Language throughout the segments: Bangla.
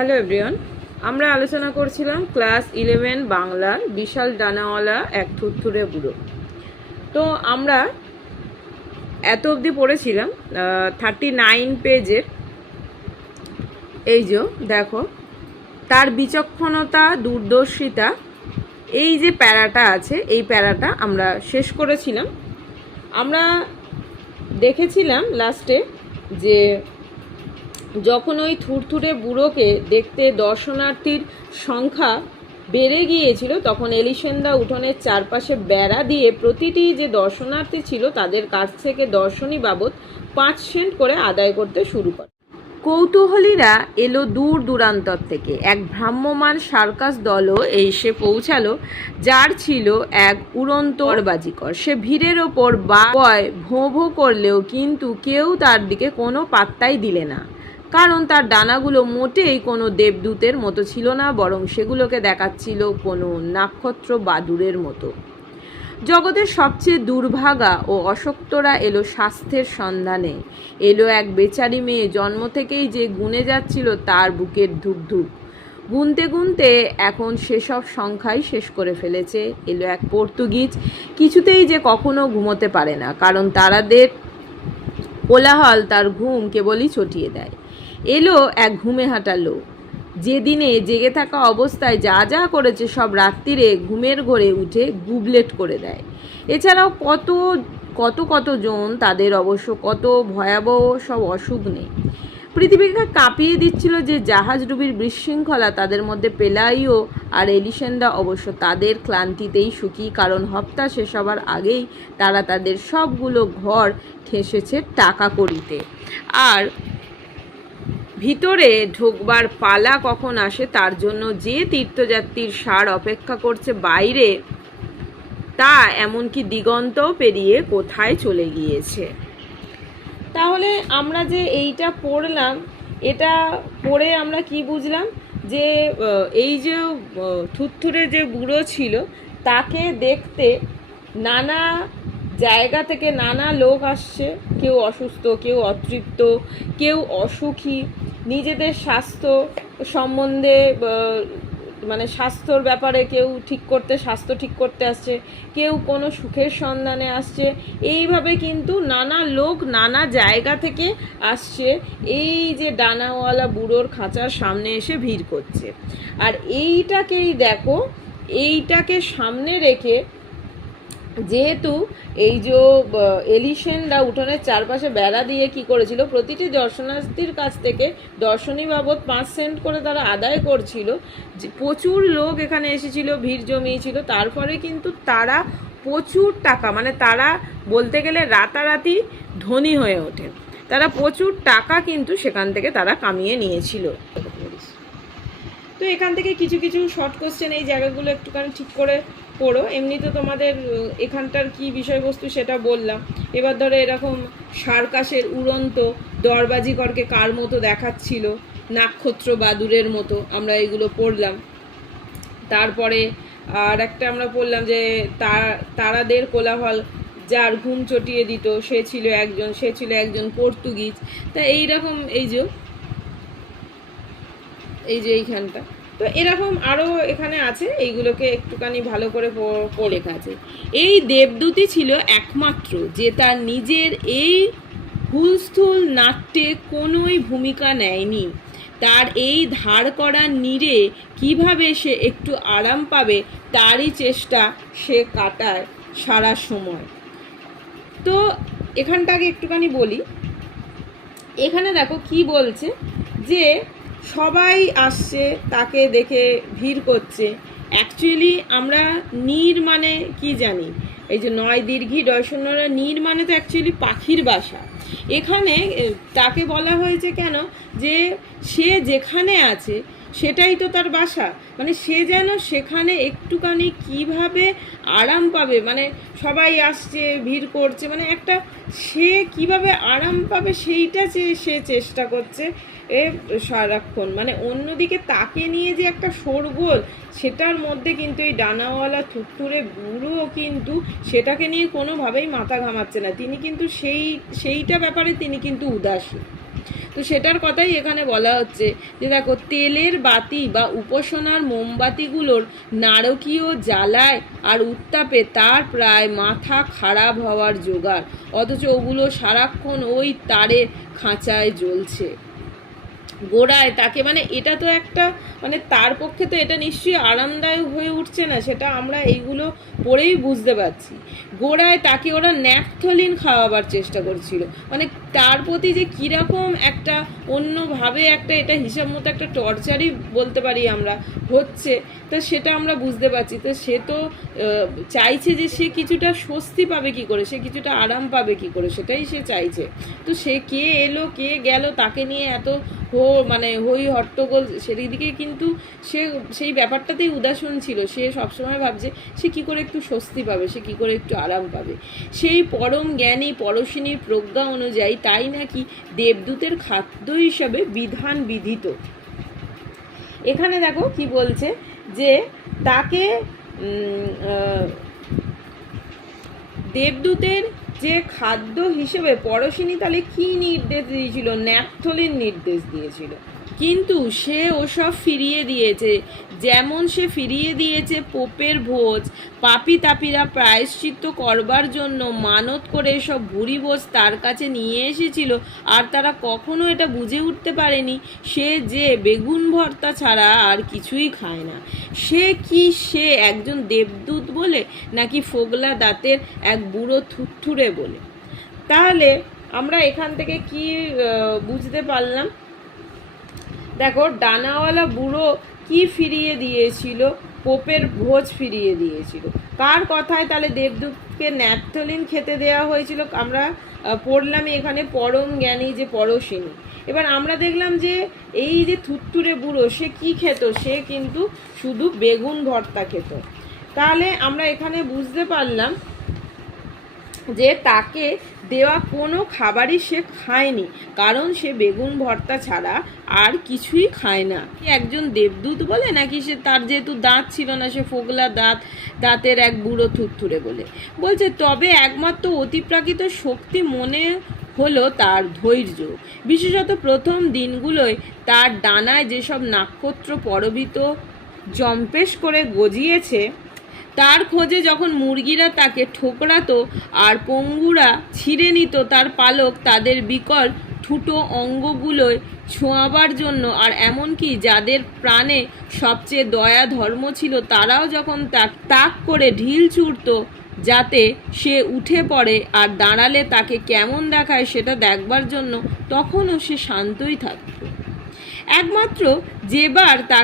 হ্যালো এভরিওয়ান আমরা আলোচনা করছিলাম ক্লাস ইলেভেন বাংলার বিশাল ডানাওয়ালা এক থুরথুরে বুড়ো। তো আমরা এত অবধি পড়েছিলাম থার্টি নাইন পেজের এই যে, দেখো, তার বিচক্ষণতা, দূরদর্শিতা, এই যে প্যারাটা আছে, এই প্যারাটা আমরা শেষ করেছিলাম। আমরা দেখেছিলাম লাস্টে যে যখন ওই থুরথুরে বুড়োকে দেখতে দর্শনার্থীর সংখ্যা বেড়ে গিয়েছিল, তখন এলিসেন্দা উঠোনের চারপাশে বেড়া দিয়ে প্রতিটি যে দর্শনার্থী ছিল তাদের কাছ থেকে দর্শনী বাবদ পাঁচ সেন্ট করে আদায় করতে শুরু করে। কৌতূহলীরা এলো দূর দূরান্তর থেকে। এক ভ্রাম্যমান সার্কাস দলও এসে পৌঁছালো, যার ছিল এক উড়ন্ত বাজিকর সে ভিড়ের ওপর বায় ভোঁ ভোঁ করলেও কিন্তু কেউ তার দিকে কোনো পাত্তাই দিলে না। কারণ তার ডানাগুলো মোটেই কোনো দেবদূতের মতো ছিল না, বরং সেগুলোকে দেখাচ্ছিল কোনো নাক্ষত্র বাদুরের মতো। জগতের সবচেয়ে দুর্ভাগা ও অশক্তরা এলো স্বাস্থ্যের সন্ধানে। এলো এক বেচারি মেয়ে জন্ম থেকেই যে গুনে যাচ্ছিল তার বুকের ধুক গুনতে গুনতে এখন সেসব সংখ্যাই শেষ করে ফেলেছে। এলো এক পর্তুগিজ, কিছুতেই যে কখনো ঘুমোতে পারে না, কারণ তারাদের কোলাহল তার ঘুম কেবলই চটিয়ে দেয়। এলো এক ঘুমে হাঁটা লোক। যেদিনে জেগে থাকা অবস্থায় যা যা করেছে সব রাত্রিরে ঘুমের ঘরে উঠে গুবলেট করে দেয়। এছাড়াও কত কত কত জন তাদের অবশ্য কত ভয়াবহ সব অসুখ নেই। পৃথিবীকে কাঁপিয়ে দিচ্ছিল যে জাহাজডুবির বিশৃঙ্খলা তাদের মধ্যে পেলাইও আর এলিসেন্ডা অবশ্য তাদের ক্লান্তিতেই সুখী, কারণ হপ্তা শেষ হবার আগেই তারা তাদের সবগুলো ঘর ঠেসেছে টাকা করিতে। আর ভিতরে ঢোকবার পালা কখন আসে তার জন্য যে তীর্থযাত্রীর সার অপেক্ষা করছে বাইরে তা এমনকি দিগন্তও পেরিয়ে কোথায় চলে গিয়েছে। তাহলে আমরা যে এইটা পড়লাম এটা পড়ে আমরা কি বুঝলাম? যে এই যে আহ, থুরথুরে যে বুড়ো ছিল তাকে দেখতে নানা জায়গা থেকে নানা লোক আসছে। কেউ অসুস্থ, কেউ অতৃপ্ত, কেউ অসুখী। নিজেদের স্বাস্থ্য সম্বন্ধে মানে স্বাস্থ্যর ব্যাপারে কেউ ঠিক করতে, স্বাস্থ্য ঠিক করতে আসছে। কেউ কোনো সুখের সন্ধানে আসছে। এইভাবে কিন্তু নানা লোক নানা জায়গা থেকে আসছে। এই যে ডানাওয়ালা বুড়োর খাঁচার সামনে এসে ভিড় করছে। আর এইটাকেই দেখো, এইটাকে সামনে রেখে যেহেতু এই যে এলিশেনরা উঠোনের চারপাশে বেড়া দিয়ে কি করেছিল, প্রতিটি দর্শনার্থীর কাছ থেকে দর্শনী বাবদ পাঁচ সেন্ট করে তারা আদায় করছিল। প্রচুর লোক এখানে এসেছিল, ভিড় জমিয়েছিল, তারপরে কিন্তু তারা প্রচুর টাকা মানে তারা বলতে গেলে রাতারাতি ধনী হয়ে ওঠে। তারা প্রচুর টাকা কিন্তু সেখান থেকে তারা কামিয়ে নিয়েছিল। তো এখান থেকে কিছু কিছু শর্ট কোশ্চেন এই জায়গাগুলো একটুখানি ঠিক করে পড়ো এমনিতে তোমাদের এখানটার কি বিষয়বস্তু সেটা বললাম। এবার ধরো এরকম সার্কাসের উড়ন্ত দরবাজিকরকে কার মতো দেখাচ্ছিল? নাক্ষত্র বাদুরের মতো আমরা এগুলো পড়লাম। তারপরে আর একটা আমরা পড়লাম যে তারাদের কোলাহল যার ঘুম চটিয়ে দিত, সে ছিল একজন, সে ছিল একজন পর্তুগিজ। তা এইরকম, এই যে এই যে এইখানটা। তো এরকম আরও এখানে আছে, এইগুলোকে একটুখানি ভালো করে পড়ে আছে। এই দেবদূতই ছিল একমাত্র যে তার নিজের এই হুলস্থুল নাট্যে কোনোই ভূমিকা নেয়নি। তার এই ধার করা নীড়ে কীভাবে সে একটু আরাম পাবে, তারই চেষ্টা সে কাটায় সারা সময়। তো এখানটাকে একটুখানি বলি। এখানে দেখো কি বলছে যে সবাই আসছে, তাকে দেখে ভিড় করছে। অ্যাকচুয়ালি আমরা নীর মানে কি জানি? এই যে নয় দীর্ঘি, ডয়শূন্যরা নীর মানে তো অ্যাকচুয়ালি পাখির বাসা। এখানে তাকে বলা হয়েছে কেন? যে সে যেখানে আছে সেটাই তো তার বাসা। মানে সে যেন সেখানে একটুখানি কীভাবে আরাম পাবে মানে সবাই আসছে, ভিড় করছে মানে একটা সে কীভাবে আরাম পাবে সেইটা সে চেষ্টা করছে এ সারাক্ষণ। মানে অন্যদিকে তাকে নিয়ে যে একটা শোরগোল, সেটার মধ্যে কিন্তু এই ডানাওয়ালা থুত্তুরে বুড়ো কিন্তু সেটাকে নিয়ে কোনোভাবেই মাথা ঘামাচ্ছে না। তিনি কিন্তু সেই, সেইটা ব্যাপারে তিনি কিন্তু উদাসীন। তো সেটার কথাই এখানে বলা হচ্ছে যে দেখো, তেলের বাতি বা উপাসনার মোমবাতিগুলোর নারকীয় জ্বালায় আর উত্তাপে তার প্রায় মাথা খারাপ হওয়ার জোগাড়। অথচ ওগুলো সারাক্ষণ ওই তারের খাঁচায় জ্বলছে। গোড়ায়, তাকে মানে এটা তো একটা মানে তার পক্ষে তো এটা নিশ্চয়ই আরামদায়ক হয়ে উঠছে না, সেটা আমরা এইগুলো পড়েই বুঝতে পারছি। গোড়ায় তাকে ওরা ন্যাপথলিন খাওয়াবার চেষ্টা করছিল। মানে তার প্রতি যে কীরকম একটা অন্যভাবে একটা এটা হিসাব মতো একটা টর্চারই বলতে পারি আমরা হচ্ছে, তো সেটা আমরা বুঝতে পারছি। তো সে তো চাইছে যে সে কিছুটা স্বস্তি পাবে কি করে, সে কিছুটা আরাম পাবে কি করে, সেটাই সে চাইছে। তো সে কে এলো, কে গেল, তাকে নিয়ে এত হো মানে হই হট্টগোল, সেদিকে কিন্তু সে, সেই ব্যাপারটাতেই উদাসীন ছিল। সে সবসময় ভাবছে, সে কি করে একটু স্বস্তি পাবে, সে কি করে একটু আরাম পাবে। সেই পরম জ্ঞানী পরশিনীর প্রজ্ঞা অনুযায়ী তাই নাকি দেবদূতের খাদ্য হিসাবে বিধান বিধিত। এখানে দেখো কি বলছে যে, তাকে দেবদূতের যে খাদ্য হিসেবে পরশিনী তাহলে কী নির্দেশ দিয়েছিল? ন্যাপথলিন নির্দেশ দিয়েছিল। কিন্তু সে ওসব ফিরিয়ে দিয়েছে। যেমন সে ফিরিয়ে দিয়েছে পোপের ভোজ, পাপি তাপিরা প্রায়শ্চিত্ত করবার জন্য মানত করে এসব ভুরি ভোজ তার কাছে নিয়ে এসেছিল, আর তারা কখনো এটা বুঝে উঠতে পারেনি। সে যে বেগুন ভর্তা ছাড়া আর কিছুই খায় না। সে কি সে একজন দেবদূত বলে, নাকি ফোগলা দাঁতের এক বুড়ো থুরথুরে বলে? তাহলে আমরা এখান থেকে কি বুঝতে পারলাম? দেখো, ডানাওয়ালা বুড়ো কি ফিরিয়ে দিয়েছিল? পোপের ভোজ ফিরিয়ে দিয়েছিল। কার কথায় তাহলে দেবদূতকে ন্যাপথলিন খেতে দেওয়া হয়েছিল? আমরা পড়লাম এখানে পরম জ্ঞানী যে পরশিনী। এবার আমরা দেখলাম যে এই যে থুত্তুরে বুড়ো, সে কি খেত? সে কিন্তু শুধু বেগুন ভর্তা খেত। তাহলে আমরা এখানে বুঝতে পারলাম যে তাকে দেওয়া কোনো খাবারই সে খায়নি, কারণ সে বেগুন ভর্তা ছাড়া আর কিছুই খায় না। একজন দেবদূত বলে, নাকি সে তার যেহেতু দাঁত ছিল না, সে ফোগলা দাঁত, দাঁতের এক বুড়ো থুরথুরে বলে। বলছে, তবে একমাত্র অতিপ্রাকৃত শক্তি মনে হলো তার ধৈর্য। বিশেষত প্রথম দিনগুলোয় তার ডানায় যেসব নাক্ষত্র পরবিত জম্পেশ করে গজিয়েছে তার খোঁজে যখন মুরগিরা তাকে ঠোকরাতো আর পঙ্গুরা ছিঁড়ে নিত, তার পালক তাদের বিকল ঠুটো অঙ্গগুলোয় ছোঁয়াবার জন্য আর এমনকি যাদের প্রাণে সবচেয়ে দয়া ধর্ম ছিল, তারাও যখন তাক তাক করে ঢিল ছুড়তো যাতে সে উঠে পড়ে আর দাঁড়ালে তাকে কেমন দেখায় সেটা দেখবার জন্য, তখনও সে শান্তই থাকত। একমাত্র যেবার তা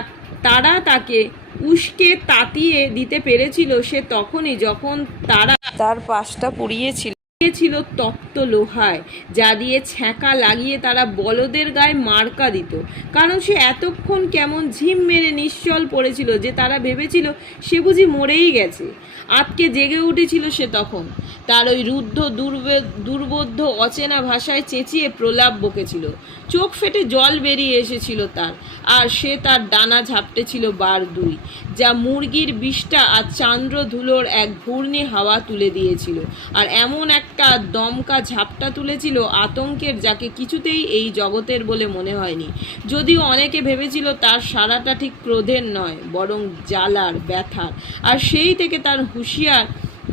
তারা তাকে উস্কে তাতিয়ে দিতে পেরেছিল সে তখনই যখন তারা তার পাশটা পুড়িয়েছিল। ছিল তপ্ত লোহায়, যা দিয়ে ছ্যাঁকা লাগিয়ে তারা বলদের গায়ে মার্কা দিত। কারণ সে এতক্ষণ কেমন ঝিম মেরে নিশ্চল পড়েছিল যে তারা ভেবেছিল সে বুঝি মরেই গেছে। আতকে জেগে উঠেছিল সে তখন। তার ওই রুদ্ধ, দুর্বে, দুর্বোধ্য, অচেনা ভাষায় চেঁচিয়ে প্রলাপ বকেছিল। চোখ ফেটে জল বেরিয়ে এসেছিল তার, আর সে তার ডানা ঝাপটেছিল বার দুই, যা মুরগির বিষ্ঠা আর চান্দ্র ধুলোর এক ঘূর্ণি হাওয়া তুলে দিয়েছিল। আর এমন একটা দমকা ঝাপটা তুলেছিল আতঙ্কের, যাকে কিছুতেই এই জগতের বলে মনে হয়নি। যদিও অনেকে ভেবেছিল তার সারাটা ঠিক ক্রোধের নয়, বরং জ্বালার ব্যথার। আর সেই থেকে তার হুঁশিয়ার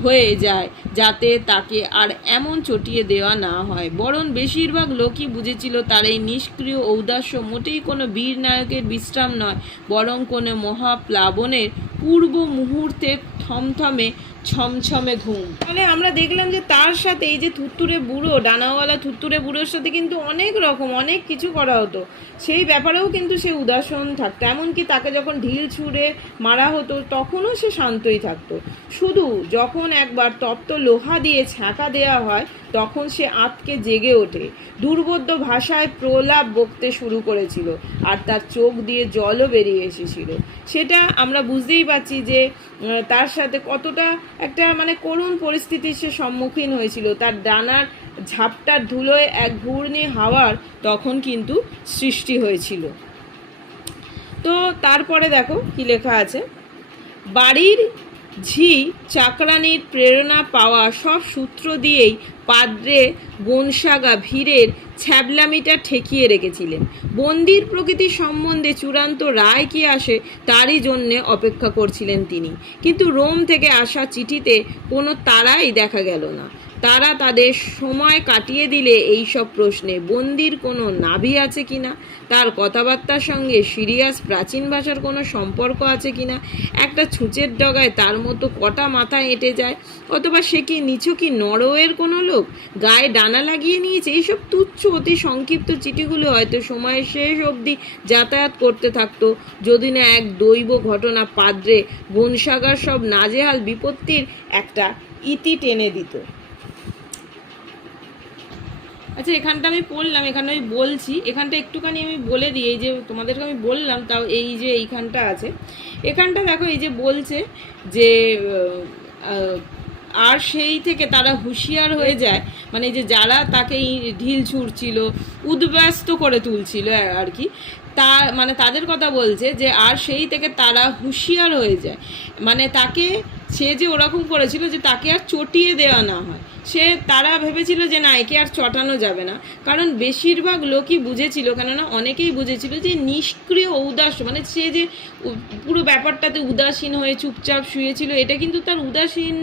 হয়ে যায়, যাতে তাকে আর এমন চটিয়ে দেওয়া না হয়। বরং বেশিরভাগ লোকই বুঝেছিল তার এই নিষ্ক্রিয় ঔদাস্য মোটেই কোনো বীর নায়কের বিশ্রাম নয়, বরং কোনো মহাপ্লাবনের পূর্ব মুহূর্তে থমথমে ছমছমে ঘুম। মানে আমরা দেখলাম যে তার সাথে এই যে থুত্তুরে বুড়ো, ডানাওয়ালা থুত্তুরে বুড়োর সাথে কিন্তু অনেক রকম, অনেক কিছু করা হতো। সেই ব্যাপারেও কিন্তু সে উদাসীন থাকতো। এমনকি তাকে যখন ঢিল ছুঁড়ে মারা হতো, তখনও সে শান্তই থাকতো। শুধু যখন একবার তপ্ত লোহা দিয়ে ছ্যাঁকা দেওয়া হয়, তখন সে আতকে জেগে ওঠে। দুর্বোধ্য ভাষায় প্রলাপ বকতে শুরু করেছিল আর তার চোখ দিয়ে জলও বেরিয়ে এসেছিল। সেটা আমরা বুঝতেই পারছি যে তার সাথে কতটা একটা মানে করুণ পরিস্থিতির সে সম্মুখীন হয়েছিল। তার ডানার ঝাপটার ধুলোয় এক ঘূর্ণি হাওয়ার তখন কিন্তু সৃষ্টি হয়েছিল। তো তারপরে দেখো কি লেখা আছে, বাড়ির ঝি চাকরানির প্রেরণা পাওয়া সব সূত্র দিয়েই পাদ্রে গনসাগা ভিড়ের ছ্যাবলামিটা ঠেকিয়ে রেখেছিলেন। বন্দির প্রকৃতি সম্বন্ধে চূড়ান্ত রায় কি আসে তারই জন্যে অপেক্ষা করছিলেন তিনি। কিন্তু রোম থেকে আসা চিঠিতে কোনো তারাই দেখা গেল না। তারা তাদের সময় কাটিয়ে দিলে এই সব প্রশ্নে বন্দির কোনো নাভি আছে কিনা, তার কথাবার্তার সঙ্গে সিরিয়াস প্রাচীন ভাষার কোনো সম্পর্ক আছে কি না একটা ছুঁচের ডগায় তার মতো কটা মাথা এঁটে যায়, অথবা সে কি নিছু কি নরওয়ের কোনো লোক, গায়ে ডানা লাগিয়ে নিয়েছে, এইসব তুচ্ছ, অতি সংক্ষিপ্ত চিঠিগুলো হয়তো সময়ের শেষ অবধি যাতায়াত করতে থাকতো, যদি না এক দৈব ঘটনা পাদ্রে বনসাগার সব নাজেহাল বিপত্তির একটা ইতি টেনে দিত। আচ্ছা এখানটা আমি পড়লাম, এখানে আমি বলছি, এখানটা একটুখানি আমি বলে দিই, এই যে তোমাদেরকে আমি বললাম, তাও এই যে এইখানটা আছে। এখানটা দেখো, এই যে বলছে যে আর সেই থেকে তারা হুঁশিয়ার হয়ে যায় মানে যে যারা তাকে ঢিল ছুঁড়ছিল, উদ্ব্যস্ত করে তুলছিল আর কি, তা মানে তাদের কথা বলছে যে, আর সেই থেকে তারা হুঁশিয়ার হয়ে যায়। মানে তাকে সে যে ওরকম করেছিল যে তাকে আর চটিয়ে দেওয়া না হয়। সে, তারা ভেবেছিল যে না, একে আর চটানো যাবে না। কারণ বেশিরভাগ লোকই বুঝেছিল, কেননা অনেকেই বুঝেছিল যে নিষ্ক্রিয় উদাস মানে সে যে পুরো ব্যাপারটাতে উদাসীন হয়ে চুপচাপ শুয়েছিল, এটা কিন্তু তার উদাসীন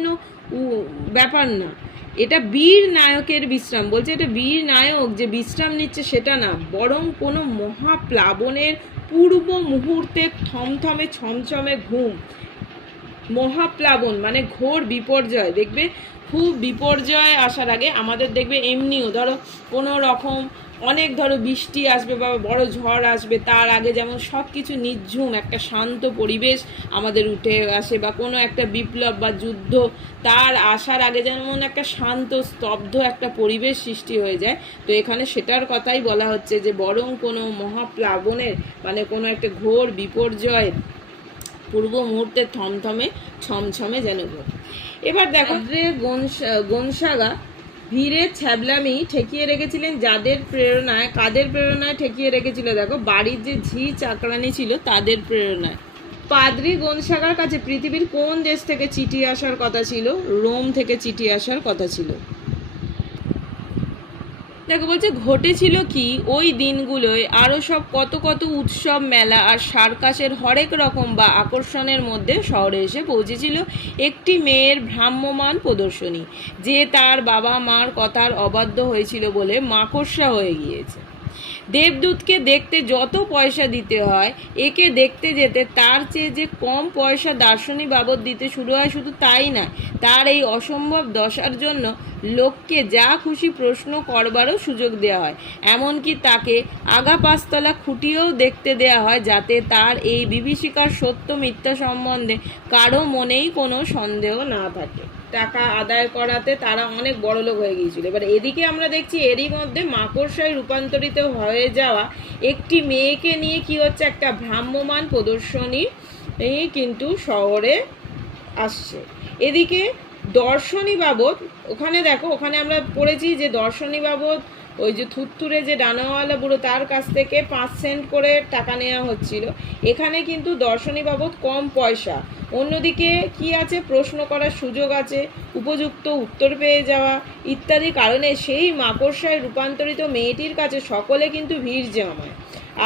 ব্যাপার না। এটা বীর নায়কের বিশ্রাম, বলছে এটা বীর নায়ক যে বিশ্রাম নিচ্ছে সেটা না, বরং কোনো মহাপ্লাবনের পূর্ব মুহূর্তে থমথমে, ছমছমে ঘুম। মহাপ্লাবন মানে ঘোর বিপর্যয়। দেখবে খুব বিপর্যয় আসার আগে আমাদের দেখবে এমনিও, ধরো কোনো রকম অনেক ধরো বৃষ্টি আসবে বা বড় ঝড় আসবে, তার আগে যেমন সব কিছু নির্ঝুম, একটা শান্ত পরিবেশ আমাদের উঠে আসে বা কোনো একটা বিপ্লব বা যুদ্ধ, তার আসার আগে যেমন একটা শান্ত, স্তব্ধ একটা পরিবেশ সৃষ্টি হয়ে যায়। তো এখানে সেটার কথাই বলা হচ্ছে যে বরং কোনো মহাপ্লাবনের মানে কোনো একটা ঘোর বিপর্যয় পূর্ব মুহূর্তে থমথমে, ছমছমে যেন ঘোর এবার দেখো গনসাগা ভিড়ে ছ্যাবলামি ঠেকিয়ে রেখেছিলেন যাদের প্রেরণায়, কাদের প্রেরণায় ঠেকিয়ে রেখেছিল? দেখো, বাড়ির যে ঝি চাকরানি ছিল, তাদের প্রেরণায়। পাদ্রি গনসাগার কাছে পৃথিবীর কোন দেশ থেকে চিঠি আসার কথা ছিল? রোম থেকে চিঠি আসার কথা ছিল। দেখো, বলছে, ঘটেছিল কি? ওই দিনগুলোয় আরও সব কত কত উৎসব মেলা আর সার্কাসের হরেক রকম বা আকর্ষণের মধ্যে শহরে এসে পৌঁছেছিল একটি মেয়ের ভ্রাম্যমান প্রদর্শনী, যে তার বাবা মার কথার অবাধ্য হয়েছিল বলে মাকড়সা হয়ে গিয়েছে। দেবদূতকে দেখতে যত পয়সা দিতে হয়, একে দেখতে যেতে তার চেয়ে যে কম পয়সা দার্শনিক বাবদ দিতে শুরু হয় শুধু তাই না, তার এই অসম্ভব দশার জন্য লোককে যা খুশি প্রশ্ন করবারও সুযোগ দেওয়া হয়। এমনকি তাকে আগা পাঁচতলা খুঁটিয়েও দেখতে দেওয়া হয় যাতে তার এই বিভীষিকার সত্য মিথ্যা সম্বন্ধে কারও মনেই কোনো সন্দেহ না থাকে। টাকা আদায় করাতে তারা অনেক বড় লোক হয়ে গিয়েছিল। এবার এদিকে আমরা দেখছি এরই মধ্যে মাকড়সায় রূপান্তরিত হয়ে যাওয়া একটি মেয়েকে নিয়ে কি হচ্ছে, একটা ভ্রাম্যমান প্রদর্শনী কিন্তু শহরে আসছে। এদিকে দর্শনী বাবদ, ওখানে দেখো, ওখানে আমরা পড়েছি যে দর্শনী বাবদ ওই যে থুত্তুরে যে ডানাওয়ালা বুড়ো, তার কাছ থেকে পাঁচ সেন্ট করে টাকা নেওয়া হচ্ছিল। এখানে কিন্তু দর্শনী বাবদ কম পয়সা। অন্যদিকে কি আছে? প্রশ্ন করার সুযোগ আছে। উপযুক্ত উত্তর পেয়ে যাওয়া ইত্যাদি কারণে সেই মাকড়সায় রূপান্তরিত মেয়েটির কাছে সকলে কিন্তু ভিড় জমায়।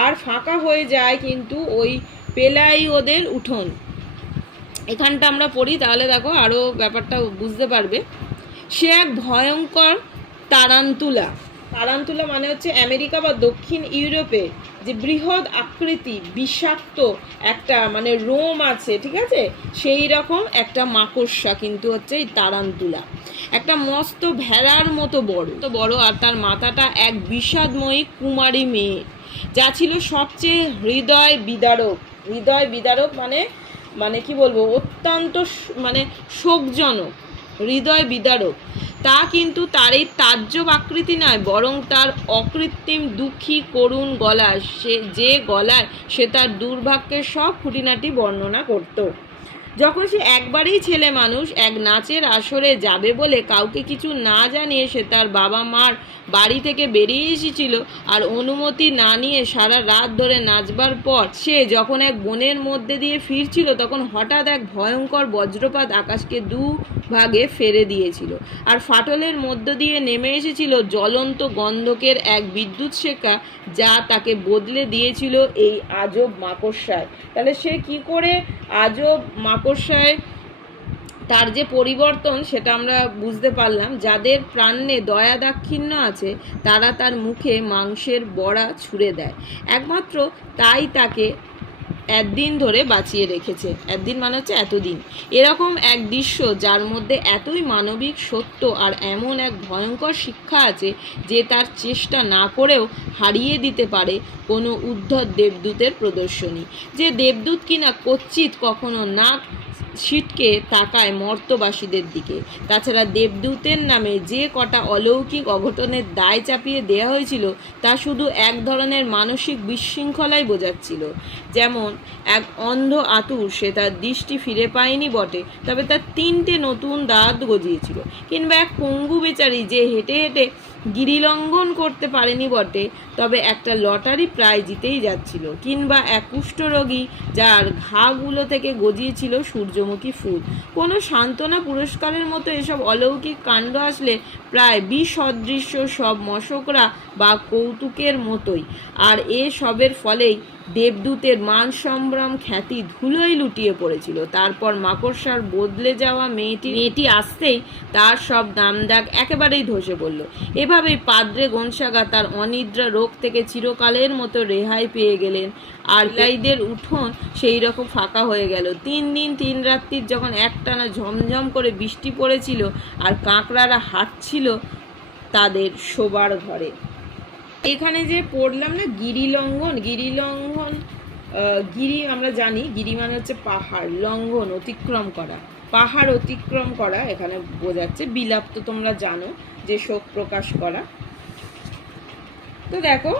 আর ফাঁকা হয়ে যায় কিন্তু ওই পেলাই ওদের উঠোন। এখানটা আমরা পড়ি, তাহলে দেখো আরও ব্যাপারটা বুঝতে পারবে। সে এক ভয়ঙ্কর তারান্তুলা। তারান্তুলা মানে হচ্ছে আমেরিকা বা দক্ষিণ ইউরোপে যে বৃহৎ আকৃতি, বিষাক্ত একটা মানে রোম আছে, ঠিক আছে? সেই রকম একটা মাকড়সা কিন্তু হচ্ছে এই তারান্তুলা। একটা মস্ত ভেড়ার মতো বড়। তো বড় আর তার মাথাটা এক বিষাদময়ী কুমারী মেয়ে, যা ছিল সবচেয়ে হৃদয় বিদারক। হৃদয় বিদারক মানে মানে কি বলব? অত্যন্ত মানে শোকজনক। হৃদয় বিদারক। তা কিন্তু তার এই তাজ্জব আকৃতি নয়, বরং তার অকৃত্রিম দুঃখী করুণ গলা সে যে গলায় সে তার দুর্ভাগ্যের সব খুঁটিনাটি বর্ণনা করত। যখন সে একবারেই ছেলে মানুষ, এক নাচের আসরে যাবে বলে কাউকে কিছু না জানিয়ে সে তার বাবা মার বাড়ি থেকে বেরিয়ে এসেছিল। আর অনুমতি না নিয়ে সারা রাত ধরে নাচবার পর সে যখন এক বনের মধ্যে দিয়ে ফিরছিল, তখন হঠাৎ এক ভয়ঙ্কর বজ্রপাত আকাশকে দু ভাগে ফেরে দিয়েছিল। আর ফাটলের মধ্য দিয়ে নেমে এসেছিল জ্বলন্ত গন্ধকের এক বিদ্যুৎ শেখা যা তাকে বদলে দিয়েছিল এই আজব মাকড়সায়। তাহলে সে কি করে আজব মাকড়সায় তার যে পরিবর্তন সেটা আমরা বুঝতে পারলাম। যাদের প্রাণে দয়া দাক্ষিণ্য আছে, তারা তার মুখে মাংসের বড়া ছুঁড়ে দেয়। একমাত্র তাই তাকে একদিন ধরে বাঁচিয়ে রেখেছে। একদিন মানে হচ্ছে এতদিন। এরকম এক দৃশ্য যার মধ্যে এতই মানবিক সত্য আর এমন এক ভয়ঙ্কর শিক্ষা আছে যে তার চেষ্টা না করেও হারিয়ে দিতে পারে কোনো উদ্ধত দেবদূতের প্রদর্শনী। যে দেবদূত কিনা কচ্ছিত কখনো নাক ছিটকে তাকায় মর্তবাসীদের দিকে। তাছাড়া দেবদূতের নামে যে কটা অলৌকিক অঘটনের দায় চাপিয়ে দেওয়া হয়েছিল, তা শুধু এক ধরনের মানসিক বিশৃঙ্খলাই বোঝাচ্ছিল। যেমন, এক অন্ধ আতুর, সে তার দৃষ্টি ফিরে পায়নি বটে, তবে তার তিনটে নতুন দাঁত গজিয়েছিল, কিংবা এক পঙ্গু বেচারি যে হেঁটে হেঁটে গিরিলঙ্ঘন করতে পারেনি বটে, তবে একটা লটারি প্রায় জিতেই যাচ্ছিল, কিংবা এক কুষ্ঠরোগী যার ঘাগুলো থেকে গজিয়েছিল সূর্যমুখী ফুল। কোনো সান্ত্বনা পুরস্কারের মতো এসব অলৌকিক কাণ্ড আসলে প্রায় বিসদৃশ্য সব মশকরা বা কৌতুকের মতোই, আর এ সবের ফলেই দেবদূতের মান সম্ভ্রম খ্যাতি ধুলোয় লুটিয়ে পড়েছিল। তারপর মাকড়সার বদলে যাওয়া মেয়েটি মেয়েটি আসতেই তার সব দামদাগ একেবারেই ধসে পড়ল। এভাবেই পাদ্রে গনসাগা তার অনিদ্রা রোগ থেকে চিরকালের মতো রেহাই পেয়ে গেলেন। আর লাইদের উঠোন সেই রকম ফাঁকা হয়ে গেল। তিন দিন, তিন রাত্রির যখন একটানা ঝমঝম করে বৃষ্টি পড়েছিল আর কাঁকড়ারা হাঁটছিল তাদের শোবার ঘরে। এখানে যে পড়লাম না গিরিলঙ্ঘন গিরিলঙ্ঘন লঙ্ঘন গিরি আমরা জানি, গিরি মানে হচ্ছে পাহাড়, লঙ্ঘন, অতিক্রম করা। পাহাড় অতিক্রম করা এখানে বোঝাচ্ছে, বিলাপ তো তোমরা জানো যে শোক প্রকাশ করা। তো দেখো,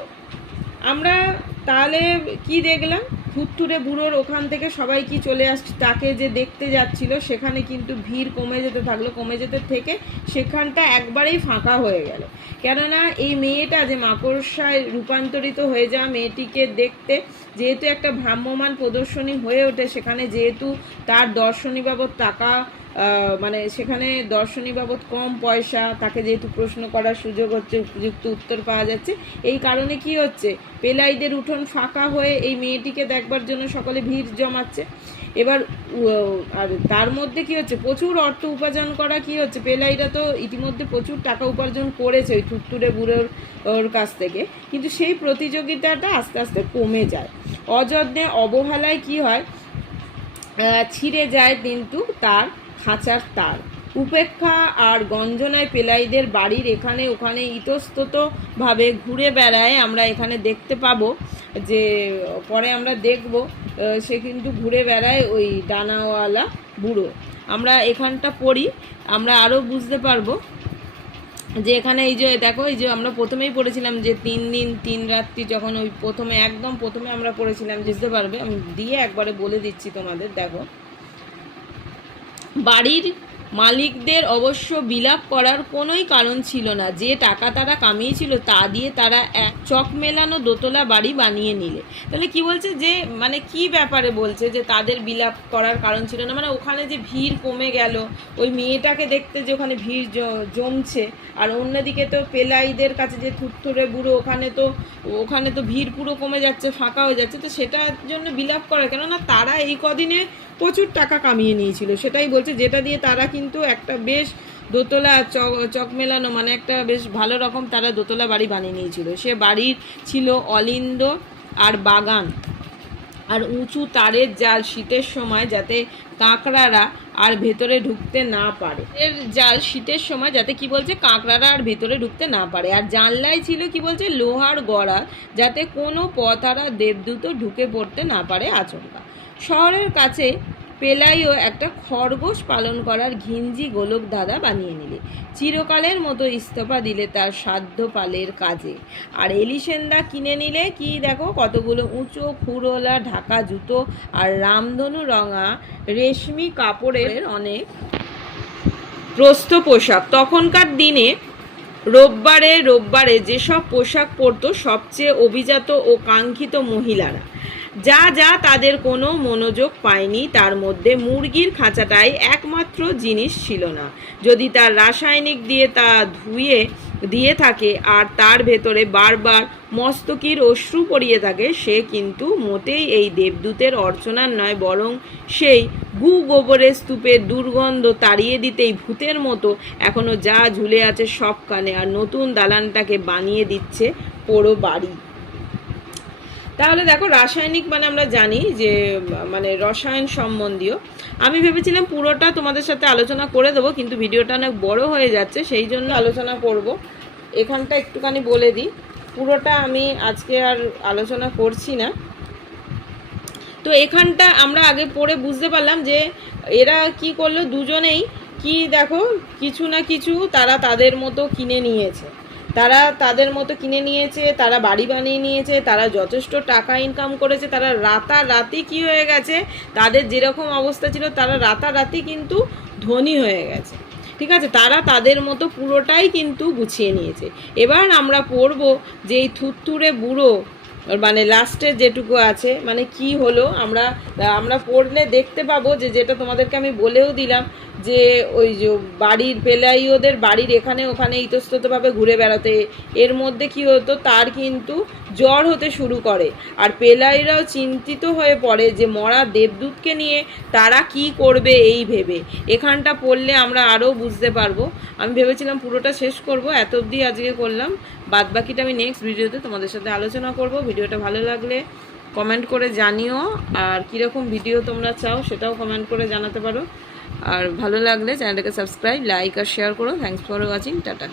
আমরা তাহলে কি দেখলাম? থুরথুরে বুড়োর ওখান থেকে সবাই কি চলে আসছে, তাকে যে দেখতে যাচ্ছিল, সেখানে কিন্তু ভিড় কমে যেতে থাকল, কমে যেতে থেকে সেখানটা একবারেই ফাঁকা হয়ে গেল। কেননা এই মেয়েটা যে মাকড়সায় রূপান্তরিত হয়ে যাওয়া মেয়েটিকে দেখতে, যেহেতু একটা ভ্রাম্যমান প্রদর্শনী হয়ে ওঠে, সেখানে যেহেতু তার দর্শনী বাবদ টাকা মানে সেখানে দর্শনী বাবদ কম পয়সা, তাকে যেহেতু প্রশ্ন করার সুযোগ হচ্ছে, উপযুক্ত উত্তর পাওয়া যাচ্ছে। এই কারণে কি হচ্ছে, পেলাইদের উঠোন ফাঁকা হয়ে এই মেয়েটিকে দেখবার জন্য সকলে ভিড় জমাচ্ছে। এবার আর তার মধ্যে কি হচ্ছে, প্রচুর অর্থ উপার্জন করা কি হচ্ছে, পেলাইরা তো ইতিমধ্যে প্রচুর টাকা উপার্জন করেছে ওই টুটটুরে বুড়োর, ওর কাছ থেকে। কিন্তু সেই প্রতিযোগিতাটা আস্তে আস্তে কমে যায়। অযত্নে অবহেলায় কি হয় ছিঁড়ে যায় কিন্তু তার খাঁচার তার। উপেক্ষা আর গঞ্জনায় পেলাইদের বাড়ির এখানে ওখানে ইতস্ততভাবে ঘুরে বেড়ায় আমরা এখানে দেখতে পাবো যে, পরে আমরা দেখব সে কিন্তু ঘুরে বেড়ায় ওই ডানাওয়ালা বুড়ো। আমরা এখানটা পড়ি, আমরা আরও বুঝতে পারব যে এখানে এই যে, দেখো এই যে আমরা প্রথমেই পড়েছিলাম যে তিন দিন, তিন রাত্রি যখন ওই প্রথমে, একদম প্রথমে আমরা পড়েছিলাম, বুঝতে পারবে? আমি দিয়ে একবারে বলে দিচ্ছি তোমাদের, দেখো। বাড়ির মালিকদের অবশ্য বিলাপ করার কোনোই কারণ ছিল না। যে টাকা তারা কামিয়েছিল, তা দিয়ে তারা এক চক মেলানো দোতলা বাড়ি বানিয়ে নিলে। তাহলে কি বলছে যে মানে কি ব্যাপারে বলছে যে তাদের বিলাপ করার কারণ ছিল না? মানে ওখানে যে ভিড় কমে গেল, ওই মেয়েটাকে দেখতে যে ওখানে ভিড় জমছে, আর অন্যদিকে তো পেলাইদের কাছে যে থুরথুরে বুড়ো, ওখানে তো ওখানে তো ভিড় পুরো কমে যাচ্ছে, ফাঁকা হয়ে যাচ্ছে, তো সেটার জন্য বিলাপ করে কেননা তারা এই কদিনে প্রচুর টাকা কামিয়ে নিয়েছিল। সেটাই বলছে, যেটা দিয়ে তারা কিন্তু একটা বেশ দোতলা চক চক মেলানো মানে একটা বেশ ভালো রকম তারা দোতলা বাড়ি বানিয়ে নিয়েছিল। সে বাড়ির ছিল অলিন্দ আর বাগান। আর উঁচু তারের জাল শীতের সময় যাতে কাঁকড়ারা আর ভেতরে ঢুকতে না পারে। এর জাল শীতের সময় যাতে কি বলছে, কাঁকড়ারা আর ভেতরে ঢুকতে না পারে। আর জানলায় ছিল কি বলছে, লোহার গড়া যাতে কোনো পথারা দেবদূত ঢুকে পড়তে না পারে আচমকা। শহরের কাছে পেলাইও একটা খরগোশ পালন করার ঘিঞ্জি গোলক দাদা বানিয়ে নিলে। চিরকালের মতো ইস্তফা দিলে তার সাধ্য পালের কাজে। আর এলিসেন্দা কিনে নিলে কি দেখো? কতগুলো উঁচু খুরোলা ঢাকা জুতো আর রামধনু রঙা রেশমি কাপড়ের অনেক প্রস্থ পোশাক। তখনকার দিনে রোববারে রোববারে যেসব পোশাক পরতো, সবচেয়ে অভিজাত ও কাঙ্ক্ষিত মহিলারা। যা যা তাদের কোনো মনোযোগ পায়নি, তার মধ্যে মুরগির খাঁচাটাই একমাত্র জিনিস ছিল না। যদি তার রাসায়নিক দিয়ে তা ধুয়ে, দিয়ে থাকে, আর তার ভেতরে বারবার মস্তকির অশ্রু পড়িয়ে থাকে, সে কিন্তু মোটেই এই দেবদূতের অর্চনার নয়, বরং সেই গু গোবরের স্তূপের দুর্গন্ধ তাড়িয়ে দিতেই ভূতের মতো এখনও যা ঝুলে আছে সব কানে, আর নতুন দালানটাকে বানিয়ে দিচ্ছে পোড়ো বাড়ি। তাহলে দেখো রাসায়নিক মানে আমরা জানি যে মানে রসায়ন সম্বন্ধীয়। আমি ভেবেছিলাম পুরোটা তোমাদের সাথে আলোচনা করে দেবো, কিন্তু ভিডিওটা অনেক বড় হয়ে যাচ্ছে, সেই জন্য আলোচনা করব। এখানটা একটুখানি বলে দিই। পুরোটা আমি আজকে আর আলোচনা করছি না। তো এখানটা আমরা আগে পড়ে বুঝতে পারলাম যে, এরা কি করল দুজনেই, কি দেখো, কিছু না কিছু তারা তাদের মতো কিনে নিয়েছে। তারা তাদের মতো কিনে নিয়েছে, তারা বাড়ি বানিয়ে নিয়েছে, তারা যথেষ্ট টাকা ইনকাম করেছে, তারা রাতারাতি কি হয়ে গেছে, তাদের যেরকম অবস্থা ছিল, তারা রাতারাতি কিন্তু ধনী হয়ে গেছে। ঠিক আছে? তারা তাদের মতো পুরোটাই কিন্তু গুছিয়ে নিয়েছে। এবার আমরা পড়ব যে এই থুত্তুরে বুড়ো মানে লাস্টে যেটুকু আছে মানে কি হলো? আমরা আমরা পড়লে দেখতে পাবো যে যেটা তোমাদেরকে আমি বলেও দিলাম যে ওই যে বাড়ির পেলাই ওদের বাড়ির এখানে ওখানে ইতস্ততভাবে ঘুরে বেড়াতে। এর মধ্যে কি হতো? তার কিন্তু জ্বর হতে শুরু করে। আর পেলাইরাও চিন্তিত হয়ে পড়ে যে, মরা দেবদূতকে নিয়ে তারা কি করবে এই ভেবে। এখানটা পড়লে আমরা আরও বুঝতে পারব। আমি ভেবেছিলাম পুরোটা শেষ করব, এত অবধি আজকে করলাম। বাদ বাকিটা আমি নেক্সট ভিডিওতে তোমাদের সাথে আলোচনা করব। ভিডিওটা ভালো লাগলে কমেন্ট করে জানিও। আর কীরকম ভিডিও তোমরা চাও সেটাও কমেন্ট করে জানাতে পারো। আর ভালো লাগলে চ্যানেলটাকে সাবস্ক্রাইব লাইক আর শেয়ার করো। Thanks for watching tata.